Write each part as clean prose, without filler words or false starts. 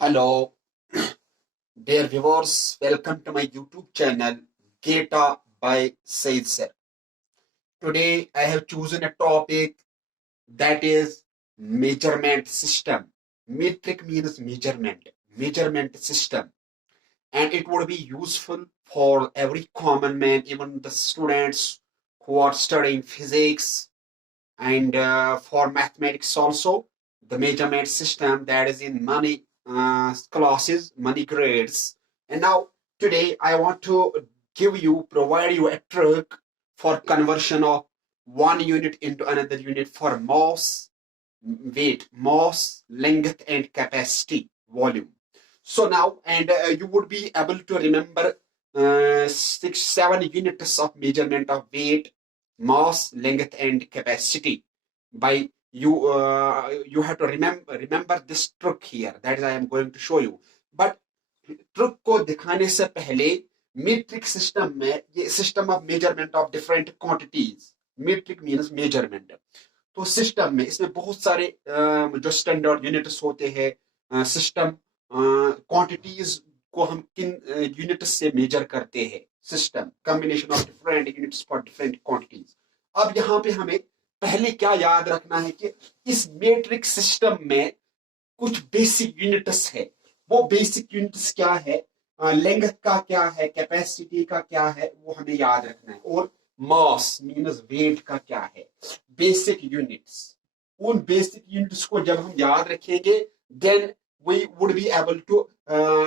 Hello, dear viewers. Welcome to my YouTube channel, Geta by Said Sir. Today, I have chosen a topic that is measurement system. Metric means measurement system, and it would be useful for every common man, even the students who are studying physics and for mathematics also. The measurement system that is in many classes, many grades. And now today I want to provide you a trick for conversion of one unit into another unit for mass, length, and capacity, volume. So now, and you would be able to remember 7 units of measurement of weight, mass, length, and capacity. By you have to remember this trick here. That is, I am going to show you. But ट्रुक को दिखाने से पहले metric system में ये system of measurement of different quantities metric means measurement तो system में इसमें बहुत सारे जो स्टैंडर्ड यूनिट्स होते हैं सिस्टम क्वांटिटीज को हम किन यूनिट्स से मेजर करते हैं system combination of different units for different quantities अब यहाँ पे हमें पहले क्या याद रखना है कि इस मेट्रिक सिस्टम में कुछ बेसिक यूनिट्स है वो बेसिक यूनिट्स क्या है लेंथ का क्या है कैपेसिटी का क्या है वो हमें याद रखना है और मास मींस वेट का क्या है बेसिक यूनिट्स उन बेसिक यूनिट्स को जब हम याद रखेंगे then we would be able to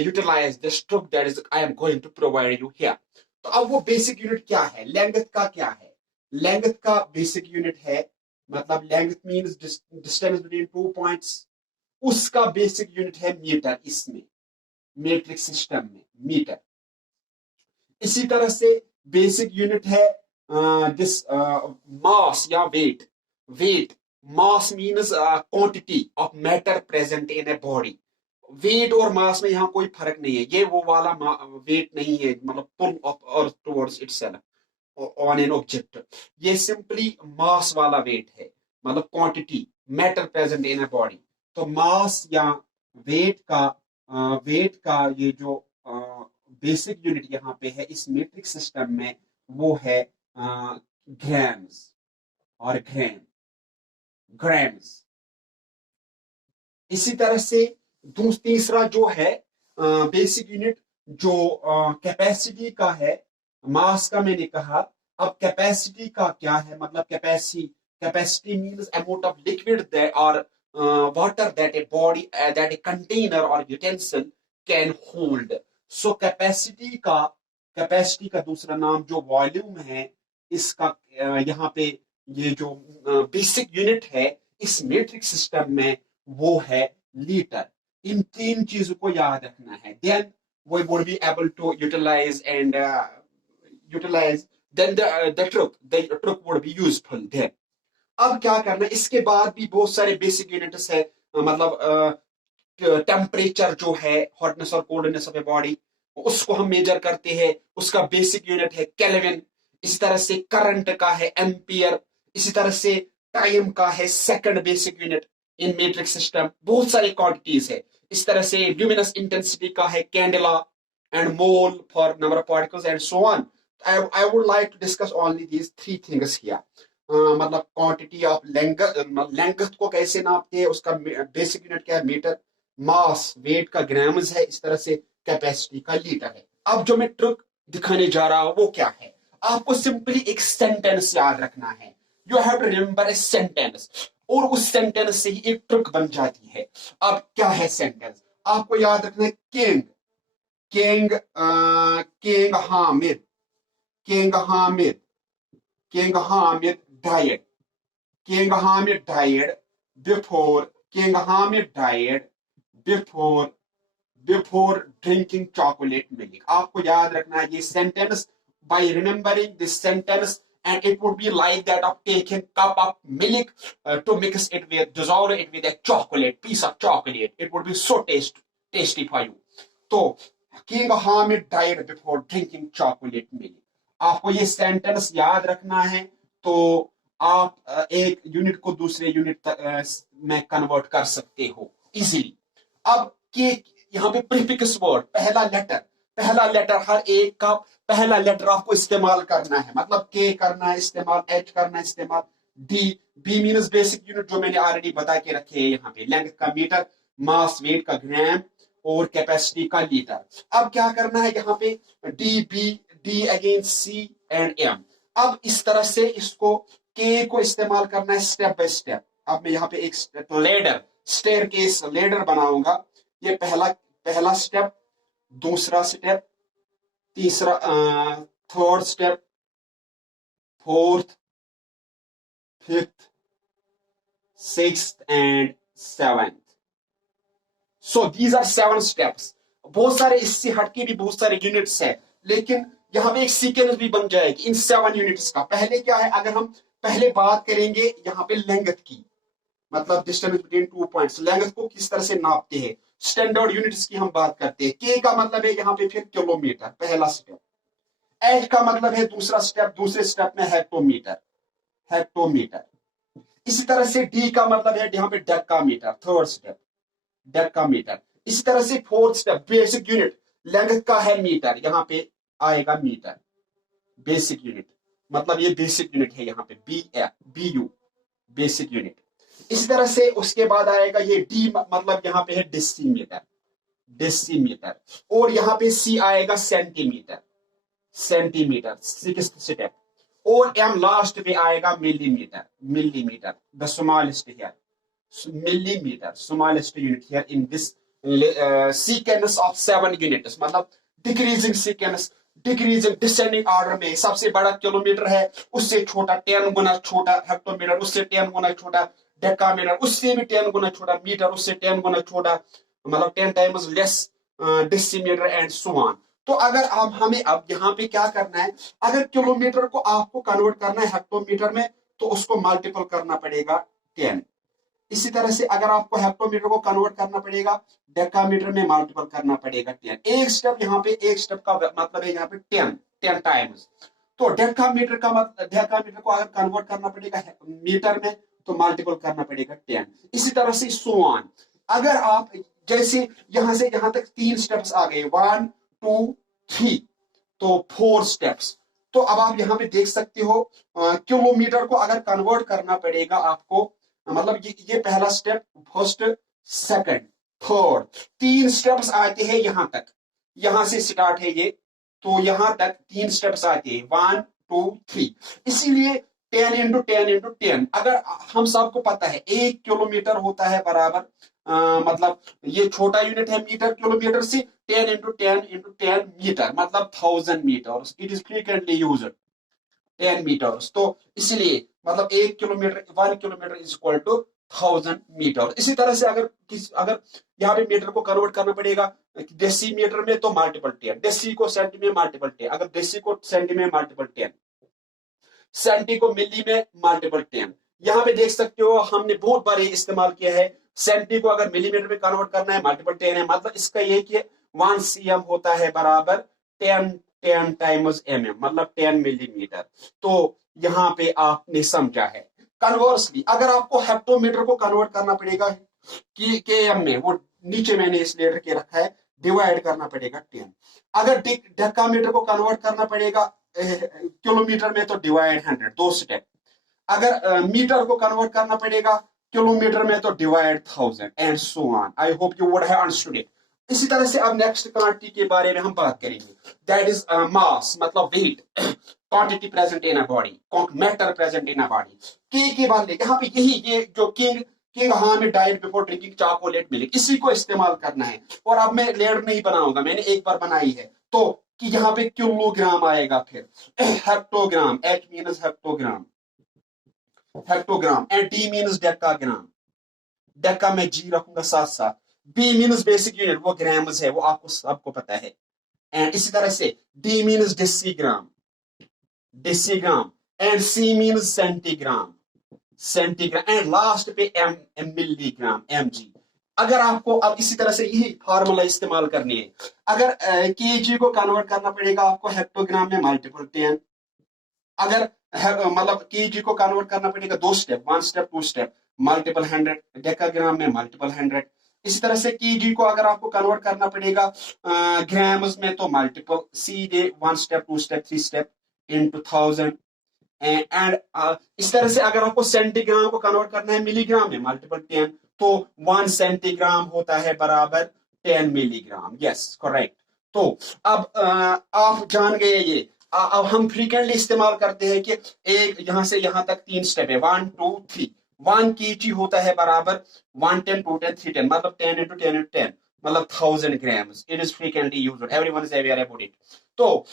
utilize the struct that is I am going to provide you here. तो अब वो बेसिक यूनिट क्या है लेंथ का क्या है लेंथ का बेसिक यूनिट है मतलब length means distance between two points उसका बेसिक यूनिट है मीटर इसमें मेट्रिक सिस्टम में मीटर इसी तरह से बेसिक यूनिट है दिस मास या weight mass means quantity of matter present in a body weight और मास में यहाँ कोई फर्क नहीं है ये वो वाला वेट नहीं है मतलब pull of earth towards itself on an object ये सिंपली मास वाला वेट है मतलब quantity matter present in a body तो मास या वेट का ये जो बेसिक यूनिट यहाँ पे है इस मेट्रिक सिस्टम में वो है ग्राम्स और ग्राम्स इसी तरह से तीसरा जो है बेसिक यूनिट जो कैपेसिटी का है मास का मैंने कहा अब कैपेसिटी का क्या है मतलब capacity means amount of liquid that और water that a body that a container or utensil can hold so capacity का दूसरा नाम जो वॉल्यूम है इसका यहाँ पे ये जो बेसिक यूनिट है इस मेट्रिक सिस्टम में वो है लीटर इन तीन चीजों को याद रखना है then we would be able to utilize then the truck would be useful then अब क्या करना है इसके बाद भी बहुत सारे बेसिक यूनिट्स है मतलब टेम्परेचर जो है हॉटनेस और कोल्डनेस ऑफ ए बॉडी उसको हम मेजर करते हैं उसका बेसिक यूनिट है केल्विन इसी तरह से करंट का है एम्पियर इसी तरह से टाइम का है second basic unit in metric system बहुत सारी क्वांटिटीज है इस तरह से ल्यूमिनस इंटेंसिटी का है candela and mole for number of particles and so on I would like to discuss only these three things here. मतलब क्वांटिटी ऑफ लेंथ को कैसे नापते हैं उसका बेसिक यूनिट क्या है मीटर मास वेट का ग्राम्स है इस तरह से कैपेसिटी का लीटर है अब जो मैं ट्रिक दिखाने जा रहा हूं वो क्या है आपको सिंपली एक सेंटेंस याद रखना है you have to remember a sentence और उस सेंटेंस से ही एक ट्रिक बन जाती है अब क्या है सेंटेंस आपको याद रखना है King Hamid died. King Hamid died before drinking chocolate milk. आपको याद रखना है ये sentence by remembering this sentence and it would be like that of taking cup of milk to mix it with dissolve it with a chocolate piece of chocolate. It would be so tasty for you. तो King Hamid died before drinking chocolate milk. आपको ये sentence याद रखना है तो आप एक unit को दूसरे यूनिट में कन्वर्ट कर सकते हो इजीली अब के यहाँ पे प्रीफिक्स वर्ड, पहला लेटर हर एक का पहला लेटर आपको इस्तेमाल करना है, मतलब के करना है इस्तेमाल, एच करना है इस्तेमाल, D, B means basic unit जो मैंने ऑलरेडी बता के रखे हैं यहाँ पे, लेंथ का मीटर, मास वेट का ग्राम और कैपेसिटी का लीटर। अब क्या करना है यहाँ पे, D B D again C and M. अब इस तरह से इसको के को इस्तेमाल करना है स्टेप बाय स्टेप। अब मैं यहाँ पे एक लेडर, स्टेयर केस लेडर बनाऊंगा। ये पहला स्टेप, दूसरा स्टेप, तीसरा third step, fourth, fifth, sixth and seventh. So these are 7 steps. बहुत सारे इससे हटके भी बहुत सारे यूनिट्स है, लेकिन यहाँ पे एक सीक्वेंस भी बन जाएगी इन 7 यूनिट्स का। पहले क्या है, अगर हम पहले बात करेंगे यहाँ पे लेंथ की, मतलब डिस्टेंस बिटवीन 2 पॉइंट्स, लेंथ को किस तरह से नापते हैं, स्टैंडर्ड यूनिट्स की हम बात करते हैं। के का मतलब है यहाँ पे फिर किलोमीटर, पहला स्टेप। एच का मतलब है दूसरा स्टेप, दूसरे स्टेप में हेक्टोमीटर। इसी तरह से डी का मतलब है यहाँ पे डेकामीटर, थर्ड स्टेप, डेकामीटर। इसी तरह से fourth step, basic unit, length का है मीटर, यहाँ पे आएगा मीटर, बेसिक यूनिट, मतलब ये बेसिक यूनिट है यहाँ पे, बी यू, बेसिक यूनिट। इसी तरह से उसके बाद आएगा ये डी, मतलब यहाँ पे है डेसीमीटर, और यहाँ पे सी आएगा सेंटीमीटर, सिक्स्थ स्टेप, और एम लास्ट पे आएगा millimetre, the smallest here, millimeter, smallest unit here in this sequence of 7 units, मतलब decreasing sequence, decreasing descending order में। सबसे बड़ा किलोमीटर है, उससे छोटा 10 गुना छोटा हेक्टोमीटर, उससे 10 गुना छोटा डेकामीटर, उससे भी 10 गुना छोटा मीटर, उससे 10 गुना छोटा, मतलब 10 times less decimetre and so on. तो अगर आप हमें अब यहाँ पे क्या करना है, अगर किलोमीटर को आपको कन्वर्ट करना है हेक्टोमीटर में, तो उसको मल्टीपल करना पड़ेगा 10। इसी तरह से अगर आपको हेक्टोमीटर को कन्वर्ट करना पड़ेगा डेकामीटर में, मल्टीपल करना पड़ेगा 10। एक स्टेप यहाँ पे, एक स्टेप का मतलब है यहाँ पे 10 टाइम्स। तो डेकामीटर को अगर कन्वर्ट करना पड़ेगा मीटर में, तो मल्टीपल करना पड़ेगा 10। इसी तरह से सो ऑन। अगर आप जैसे यहां से यहां तक 3 स्टेप्स आ गए, 1 2 3, तो 4 स्टेप्स। तो अब आप यहाँ पे देख सकते हो, किलोमीटर को अगर कन्वर्ट करना पड़ेगा आपको, मतलब ये पहला step, first, second, third, 3 steps आते हैं यहां तक, यहां से स्टार्ट है ये, तो यहां तक 3 स्टेप्स आते हैं, 1 2 3। इसीलिए 10 इंटू 10 इंटू 10, अगर हम सबको पता है 1 किलोमीटर होता है बराबर, मतलब ये छोटा यूनिट है मीटर, किलोमीटर से 10 इंटू 10 इंटू 10 मीटर, मतलब 1000 metre. It is frequently used 10 metres. तो इसलिए मतलब 1 kilometre is equal to 1000 metre. इसी तरह से अगर यहाँ पे मीटर को कन्वर्ट करना पड़ेगा डेसीमीटर में, तो मल्टीपल 10, डेसी को सेंटी में मल्टीपल 10, अगर डेसी को सेंटी में मल्टीपल 10, सेंटी को मिली में मल्टीपल 10। यहाँ पे देख सकते हो हमने बहुत बार ये इस्तेमाल किया है। सेंटी को अगर मिलीमीटर में कन्वर्ट करना है, मल्टीपल 10 है, मतलब इसका ये कि 1 cm होता है बराबर 10 टाइम्स mm, मतलब 10 मिलीमीटर। तो यहाँ पे आपने समझा है। कन्वर्सली अगर आपको हेक्टोमीटर को कन्वर्ट करना पड़ेगा कि km में, वो नीचे मैंने इस लेटर के रखा है, डिवाइड करना पड़ेगा 10। अगर डेकामीटर को कन्वर्ट करना पड़ेगा किलोमीटर में, तो डिवाइड 100, 2 स्टेप। अगर मीटर को कन्वर्ट करना पड़ेगा किलोमीटर में, तो divide 1000 and so on. I hope you would have understood it. इसी तरह से अब नेक्स्ट क्वांटिटी के बारे में हम बात करेंगे, दैट इज मास, मतलब weight, quantity present in a body, matter present in a body. के बाद यहाँ पे यही ये जो king Hamid died before drinking chocolate milk, इसी को इस्तेमाल करना है। और अब मैं लेटर नहीं बनाऊंगा, मैंने एक बार बनाई है, तो कि यहाँ पे किलोग्राम आएगा, फिर hectogram, H means hectogram and D means decagram, Deka में जी रखूंगा साथ साथ। बी मीन्स बेसिक यूनिट, वो ग्राम्स है, वो आपको सबको पता है। एंड इसी तरह से D means decigram and C means centigram and last पे एम मिलीग्राम, mg। अगर आपको अब इसी तरह से यही फार्मूला इस्तेमाल करनी है, अगर केजी को कन्वर्ट करना पड़ेगा आपको हेक्टोग्राम में, मल्टीपल 10। अगर मतलब केजी को कन्वर्ट करना पड़ेगा 2 step, 1 step 2 step, multiple 100, decagram में मल्टीपल 100। इसी तरह से केजी को अगर आपको कन्वर्ट करना पड़ेगा ग्राम्स में, तो मल्टीपल सीधे 1 step 2 step 3 step into 1000। And इस तरह से अगर आपको सेंटीग्राम को कन्वर्ट करना है मिलीग्राम में, मल्टीपल 10, तो 1 सेंटीग्राम होता है बराबर 10 मिलीग्राम। Yes correct. तो अब आप जान गए ये। अब हम फ्रीक्वेंटली इस्तेमाल करते हैं कि एक यहां से यहां तक 3 स्टेप है, 1 2 3। 1 केजी होता है बराबर 110 210 310, मतलब 10 into 10 into 10, मतलब 1000 grams। It is frequently used, everyone is aware about it. तो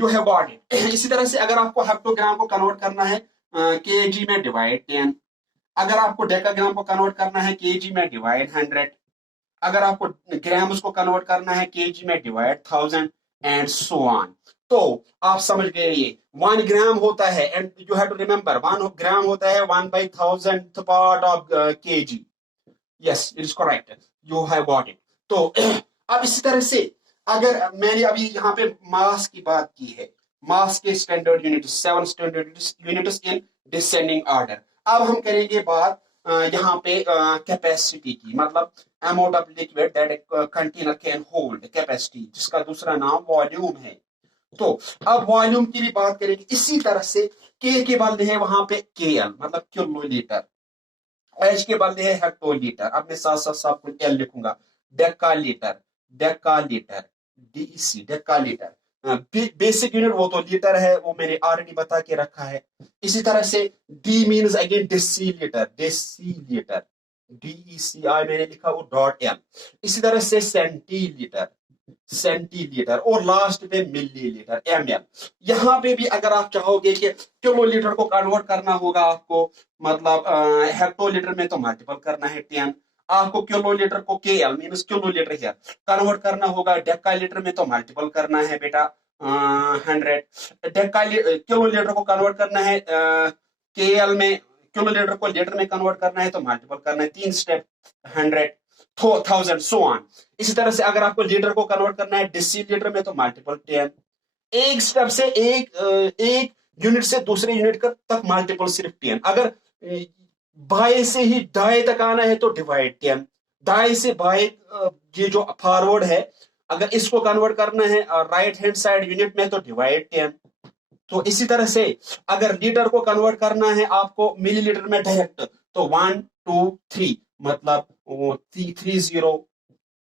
यू हैव गॉट इट। इसी तरह से अगर आपको हेक्टोग्राम को कन्वर्ट करना है केजी में, डिवाइड 10। अगर आपको डेकाग्राम को कन्वर्ट करना है केजी में, डिवाइड 100। अगर आपको ग्राम्स को कन्वर्ट करना है केजी में, डिवाइड 1000, एंड सो ऑन। तो आप समझ गए ये 1 ग्राम होता है, and you have to remember 1 gram होता है 1/1000th part of KG. Yes it is correct, you have got it. तो अब इसी तरह से अगर मैंने अभी यहाँ पे मास की बात की है, मास के standard unit 7 standard units in descending order. अब हम करेंगे बात यहाँ पे कैपेसिटी की, मतलब amount of liquid that container can hold, capacity, जिसका दूसरा नाम वॉल्यूम है। तो अब वॉल्यूम की भी बात करेंगे इसी तरह से। के बदले है वहां पे KL, मतलब किलो लीटर। एच के बदले है हेक्टोलीटर। अब मैं साथ साथ सब कुछ एल लिखूंगा। Deka litre, Deka litre, DEC, Deka litre. Basic unit वो तो लीटर है, वो मैंने ऑलरेडी बता के रखा है। इसी तरह से D means again decilitre, decilitre, DECI मैंने लिखा वो .L। इसी तरह से सेंटीलीटर, सेंटीलीटर, और लास्ट पे मिलीलीटर, ML। यहाँ पे भी अगर आप चाहोगे कि किलोलीटर को कन्वर्ट करना होगा आपको, मतलब हेक्टोलीटर में, तो मल्टीपल करना है 10। आपको किलोलीटर को KL means kilolitre here convert करना होगा डेकालीटर में, तो मल्टीपल करना है बेटा 100। किलोलीटर को कन्वर्ट करना है KL में, किलोलीटर को लीटर में कन्वर्ट करना है, तो मल्टीपल करना है 3 स्टेप 100 1000 सो ऑन। इसी तरह से अगर आपको लीटर को कन्वर्ट करना है डेसीलीटर में, तो मल्टीपल 10। एक स्टेप से एक यूनिट से दूसरे यूनिट का तक मल्टीपल सिर्फ 10। अगर बाएं से ही दाएं तक आना है तो डिवाइड 10। दाएं से बाएं ये जो फॉरवर्ड है, अगर इसको कन्वर्ट करना है राइट हैंड साइड यूनिट में, तो डिवाइड 10। तो इसी तरह से अगर लीटर को कन्वर्ट करना है आपको मिलीलीटर में डायरेक्ट, तो 1 2 3, मतलब 30,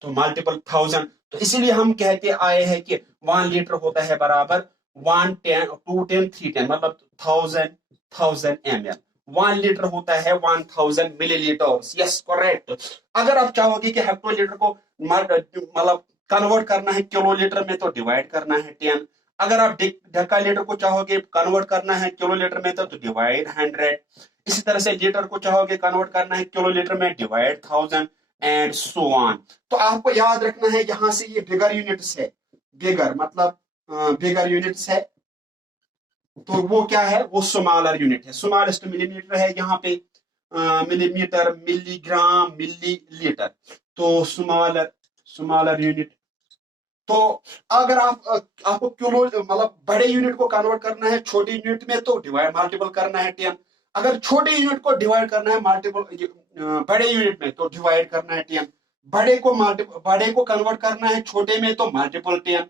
तो मल्टीपल 1000। तो इसीलिए हम कहते आए हैं कि 1 लीटर होता है बराबर 110 210 310, मतलब 1000 ml। 1 लीटर होता है 1000 मिलीलीटर। Yes correct. अगर आप चाहोगे कि हेक्टोलीटर को मतलब कन्वर्ट करना है किलोलीटर में, तो डिवाइड करना है 10। अगर आप डेकालीटर को चाहोगे कन्वर्ट करना है किलोलीटर में, तो डिवाइड 100। इसी तरह से लीटर को चाहोगे कन्वर्ट करना है किलोलीटर में, डिवाइड 1000, एंड सो ऑन। तो आपको याद रखना है यहां से ये बिगर यूनिट्स है, बिगर मतलब बिगर यूनिट्स है, तो वो क्या है, वो स्मॉलर यूनिट है। स्मॉलेस्ट मिलीमीटर है यहाँ पे, मिलीमीटर, मिलीग्राम, मिलीलीटर, तो स्मॉलर यूनिट। तो अगर आपको किलो मतलब बड़े यूनिट को कन्वर्ट करना है छोटे यूनिट में, तो डिवाइड मल्टीपल करना है 10। अगर छोटे यूनिट को डिवाइड करना है मल्टीपल बड़े यूनिट में, तो डिवाइड करना है 10। बड़े को कन्वर्ट करना है छोटे में, तो मल्टीपल 10।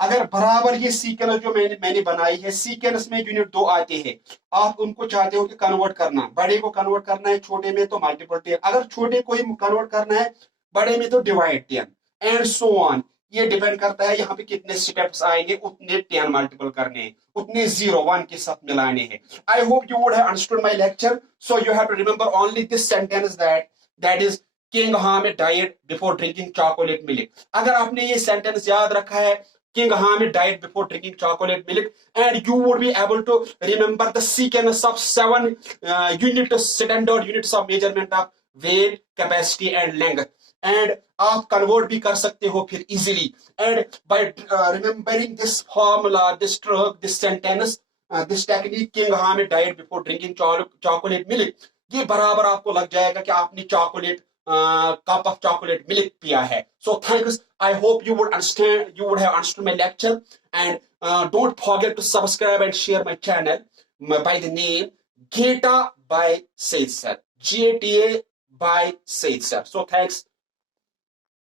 अगर बराबर ये सीक्वेंस जो मैंने बनाई है, सीक्वेंस में यूनिट 2 आते हैं, आप उनको चाहते हो कि कन्वर्ट करना, बड़े को कन्वर्ट करना है छोटे में, तो मल्टीपल 10। अगर छोटे को ही कन्वर्ट करना है बड़े में, तो डिवाइड 10, एंड सो ऑन। ये डिपेंड करता है यहाँ पे कितने स्टेप्स आएंगे, उतने 10 मल्टीपल करने हैं, उतने 0 1 के साथ मिलाने हैं। I hope you would have understood my lecture. So you have to remember only this sentence that is king Hamid died before drinking chocolate milk. अगर आपने ये सेंटेंस याद रखा है, King Hamid died before drinking chocolate milk, and you would be able to remember the sequence of 7 standard units of measurement of weight, capacity, and length. And आप convert भी कर सकते हो फिर easily, and by remembering this formula, this trick, this sentence, this technique, king Hamid died before drinking chocolate milk, ये बराबर आपको लग जाएगा कि आपने chocolate cup of chocolate milk पिया है। So thanks. I hope you would have understood my lecture, and don't forget to subscribe and share my channel by the name Geta by Said Sir, GATA by Said Sir. So thanks.